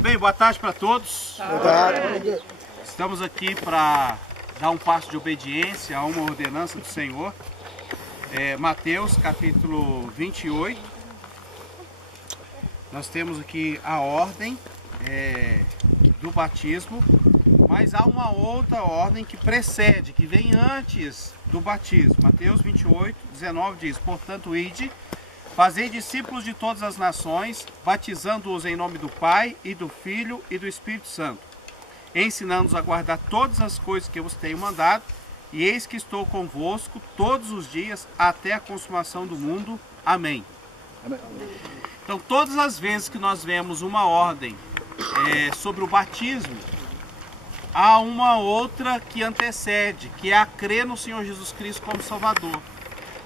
Bem, boa tarde para todos. Boa tarde. Estamos aqui para dar um passo de obediência a uma ordenança do Senhor. Mateus capítulo 28. Nós temos aqui a ordem do batismo, mas há uma outra ordem que precede, que vem antes do batismo. Mateus 28, 19 diz: portanto, ide, fazei discípulos de todas as nações, batizando-os em nome do Pai, e do Filho, e do Espírito Santo, ensinando-os a guardar todas as coisas que eu vos tenho mandado, e eis que estou convosco todos os dias, até a consumação do mundo. Amém. Amém. Então, todas as vezes que nós vemos uma ordem sobre o batismo, há uma outra que antecede, que é a crer no Senhor Jesus Cristo como Salvador.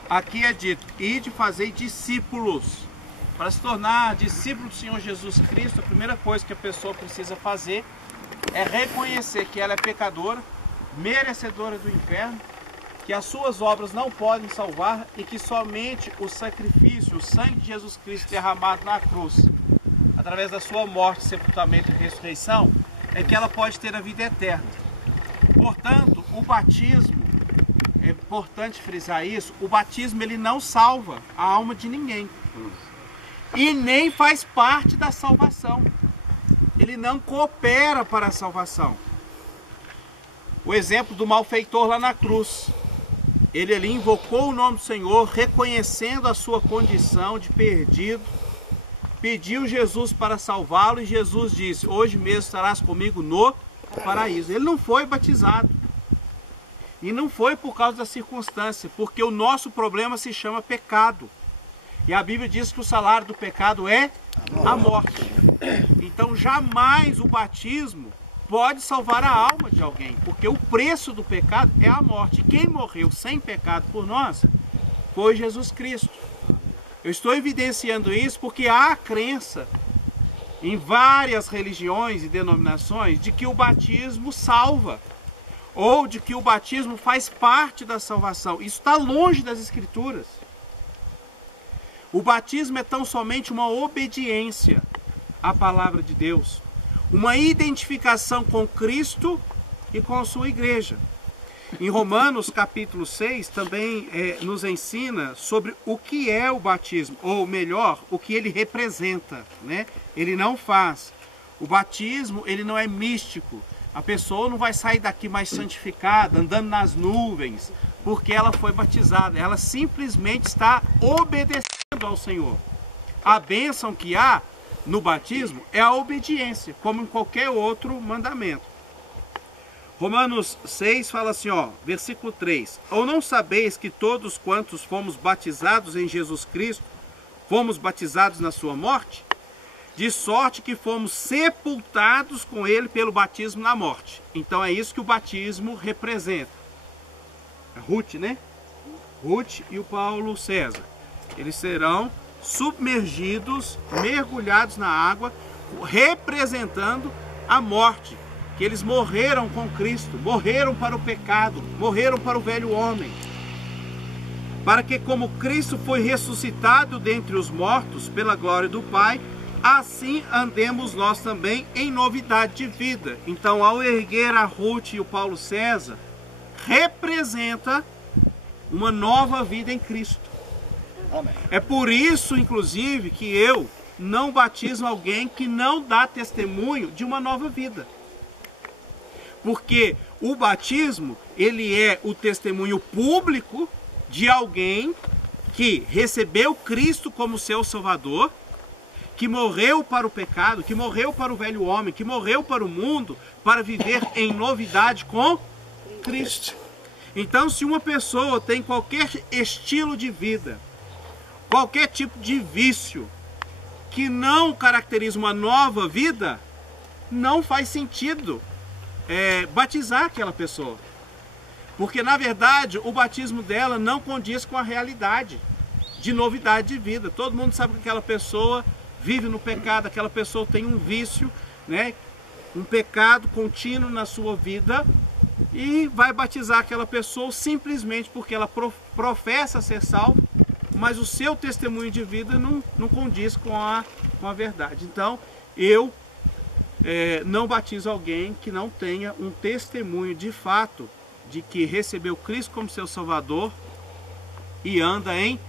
Aqui é dito: ide fazer discípulos. Para se tornar discípulo do Senhor Jesus Cristo, a primeira coisa que a pessoa precisa fazer é reconhecer que ela é pecadora, merecedora do inferno, que as suas obras não podem salvar e que somente o sacrifício, o sangue de Jesus Cristo derramado na cruz, através da sua morte, sepultamento e ressurreição, é que ela pode ter a vida eterna. Portanto, o batismo, é importante frisar isso, o batismo ele não salva a alma de ninguém. E nem faz parte da salvação. Ele não coopera para a salvação. O exemplo do malfeitor lá na cruz. Ele ali invocou o nome do Senhor, reconhecendo a sua condição de perdido, pediu Jesus para salvá-lo e Jesus disse: hoje mesmo estarás comigo no paraíso. Ele não foi batizado. E não foi por causa da circunstância, porque o nosso problema se chama pecado. E a Bíblia diz que o salário do pecado é a morte. Então jamais o batismo pode salvar a alma de alguém, porque o preço do pecado é a morte. Quem morreu sem pecado por nós foi Jesus Cristo. Eu estou evidenciando isso porque há a crença em várias religiões e denominações de que o batismo salva, ou de que o batismo faz parte da salvação. Isso está longe das Escrituras. O batismo é tão somente uma obediência à palavra de Deus, uma identificação com Cristo e com a sua igreja. Em Romanos capítulo 6 também nos ensina sobre o que é o batismo, ou melhor, o que ele representa, né? Ele não faz. O batismo ele não é místico. A pessoa não vai sair daqui mais santificada, andando nas nuvens, porque ela foi batizada. Ela simplesmente está obedecendo ao Senhor. A bênção que há no batismo é a obediência, como em qualquer outro mandamento. Romanos 6 fala assim, versículo 3. Ou não sabeis que todos quantos fomos batizados em Jesus Cristo, fomos batizados na sua morte? De sorte que fomos sepultados com ele pelo batismo na morte. Então é isso que o batismo representa. A Ruth, né? Ruth e o Paulo César. Eles serão submergidos, mergulhados na água, representando a morte. Que eles morreram com Cristo, morreram para o pecado, morreram para o velho homem. Para que como Cristo foi ressuscitado dentre os mortos pela glória do Pai, assim andemos nós também em novidade de vida. Então, ao erguer a Ruth e o Paulo César, representa uma nova vida em Cristo. Amém. É por isso, inclusive, que eu não batizo alguém que não dá testemunho de uma nova vida. Porque o batismo, ele é o testemunho público de alguém que recebeu Cristo como seu Salvador, que morreu para o pecado, que morreu para o velho homem, que morreu para o mundo, para viver em novidade com Cristo. Então, se uma pessoa tem qualquer estilo de vida, qualquer tipo de vício, que não caracteriza uma nova vida, não faz sentido batizar aquela pessoa. Porque, na verdade, o batismo dela não condiz com a realidade de novidade de vida. Todo mundo sabe que aquela pessoa vive no pecado, aquela pessoa tem um vício, né? Um pecado contínuo na sua vida, e vai batizar aquela pessoa simplesmente porque ela professa ser salva, mas o seu testemunho de vida não condiz com a verdade. Então, eu não batizo alguém que não tenha um testemunho de fato de que recebeu Cristo como seu Salvador e anda em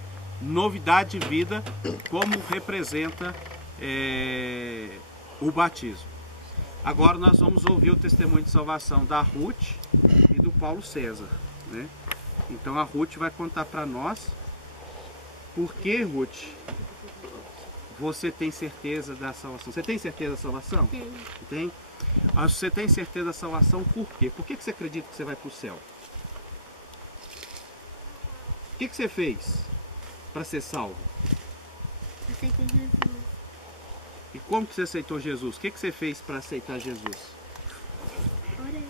novidade de vida, como representa o batismo. Agora nós vamos ouvir o testemunho de salvação da Ruth e do Paulo César, né? Então a Ruth vai contar para nós por que, Ruth, você tem certeza da salvação. Você tem certeza da salvação? Tenho. Tem? Mas você tem certeza da salvação por quê? Por que você acredita que você vai para o céu? O que você fez para ser salvo? Aceitei Jesus. E como que você aceitou Jesus? O que você fez para aceitar Jesus? Orei.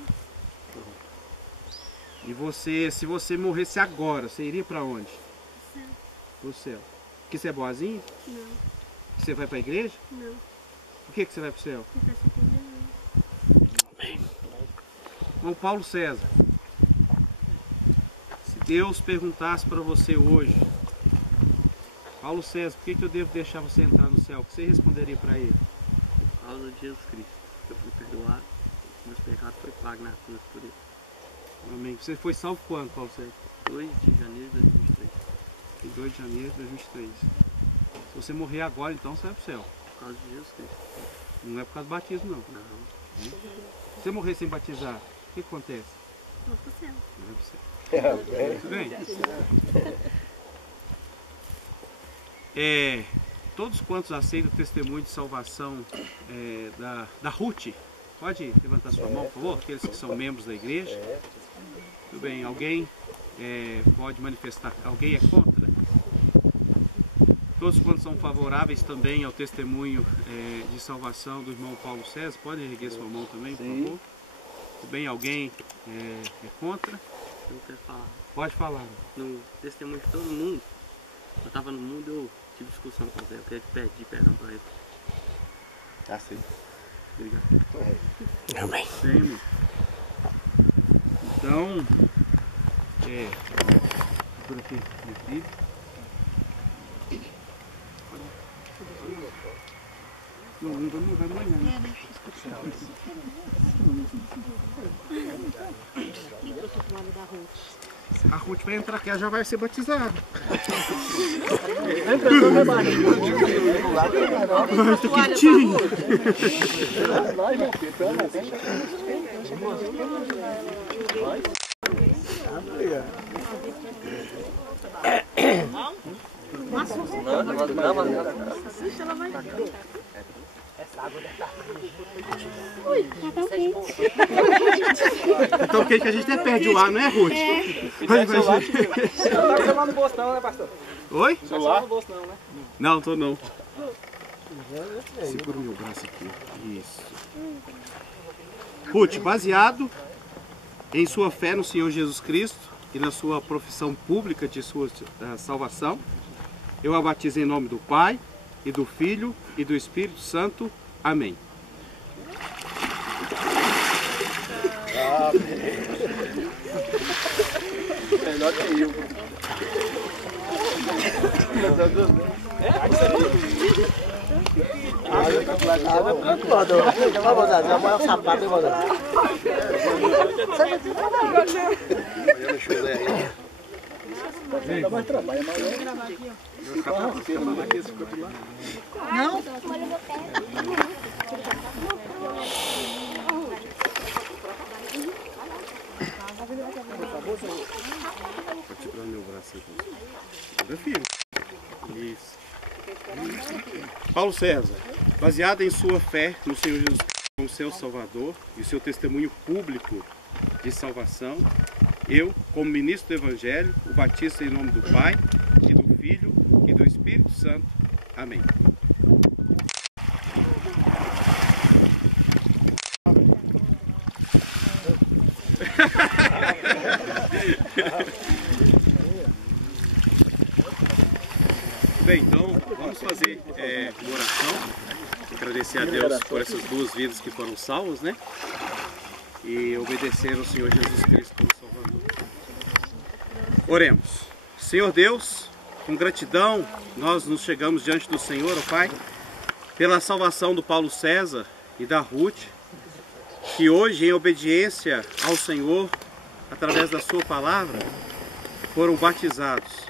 E você, se você morresse agora, você iria para onde? Céu. Para o céu. Porque você é boazinho? Não. Você vai para a igreja? Não. Por que você vai para o céu? Porque aceitei Jesus. Irmão Paulo César, se Deus perguntasse para você hoje, Paulo César, por que eu devo deixar você entrar no céu? O que você responderia para ele? Por causa de Jesus Cristo. Eu fui perdoado, meus pecados foram pagos na cruz por ele. Amém. Você foi salvo quando, Paulo César? 2 de janeiro de 2023. Em 2 de janeiro de 2023. Se você morrer agora, então você vai para o céu. Por causa de Jesus Cristo. Não é por causa do batismo, não. Não. Se você morrer sem batizar, o que acontece? Vou pro céu. Não vai para o céu. Muito bem. Todos quantos aceitam o testemunho de salvação da Ruth, pode levantar sua mão, por favor? Aqueles que são membros da igreja. Tudo bem, alguém pode manifestar, alguém é contra? Todos quantos são favoráveis também ao testemunho de salvação do irmão Paulo César, pode erguer sua mão também, por favor? Tudo bem, alguém é contra? Eu quero falar. Pode falar. No testemunho de todo mundo, eu estava no mundo, eu tive discussão com ele. Eu quero pedir perdão para ele. Ah, sim. Obrigado. Amém. Tem, irmão. Então, por aqui, meu filho. Não vai amanhã, né? A Ruth vai entrar aqui, ela já vai ser batizada. Ai, tá quentinho. Então o que a gente até perde o ar, não é, Ruth? Vai. Não tá com o celular no bolso não, né, pastor? Oi? Celular no bolso não, né? Não, tô não. Segura o meu braço aqui. Isso. Ruth, baseado em sua fé no Senhor Jesus Cristo e na sua profissão pública de sua salvação, eu a batizo em nome do Pai, e do Filho, e do Espírito Santo. Amém. Melhor que eu. Pode segurar meu braço aí, meu filho. Isso. Paulo César, baseado em sua fé no Senhor Jesus como seu Salvador e o seu testemunho público de salvação, eu, como ministro do Evangelho, o batizo em nome do Pai, e do Filho, e do Espírito Santo. Amém. Bem, então vamos fazer uma oração, agradecer a Deus por essas duas vidas que foram salvas, né? E obedecer ao Senhor Jesus Cristo como Salvador. Oremos. Senhor Deus, com gratidão, nós nos chegamos diante do Senhor, ó Pai, pela salvação do Paulo César e da Ruth, que hoje, em obediência ao Senhor, através da sua palavra, foram batizados.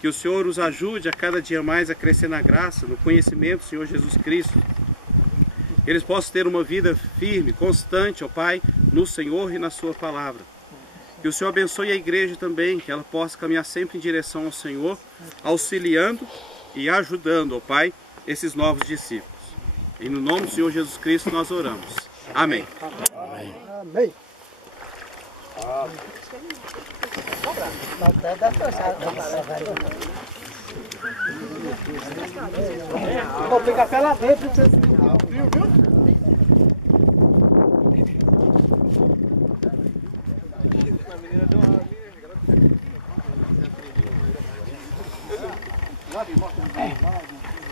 Que o Senhor os ajude a cada dia mais a crescer na graça, no conhecimento do Senhor Jesus Cristo. Eles possam ter uma vida firme, constante, ó Pai, no Senhor e na sua palavra. Que o Senhor abençoe a igreja também, que ela possa caminhar sempre em direção ao Senhor, auxiliando e ajudando, ó Pai, esses novos discípulos. E no nome do Senhor Jesus Cristo nós oramos. Amém. Amém. Vou pegar pela dentro. Viu? A menina deu uma ali. Lá, mostra.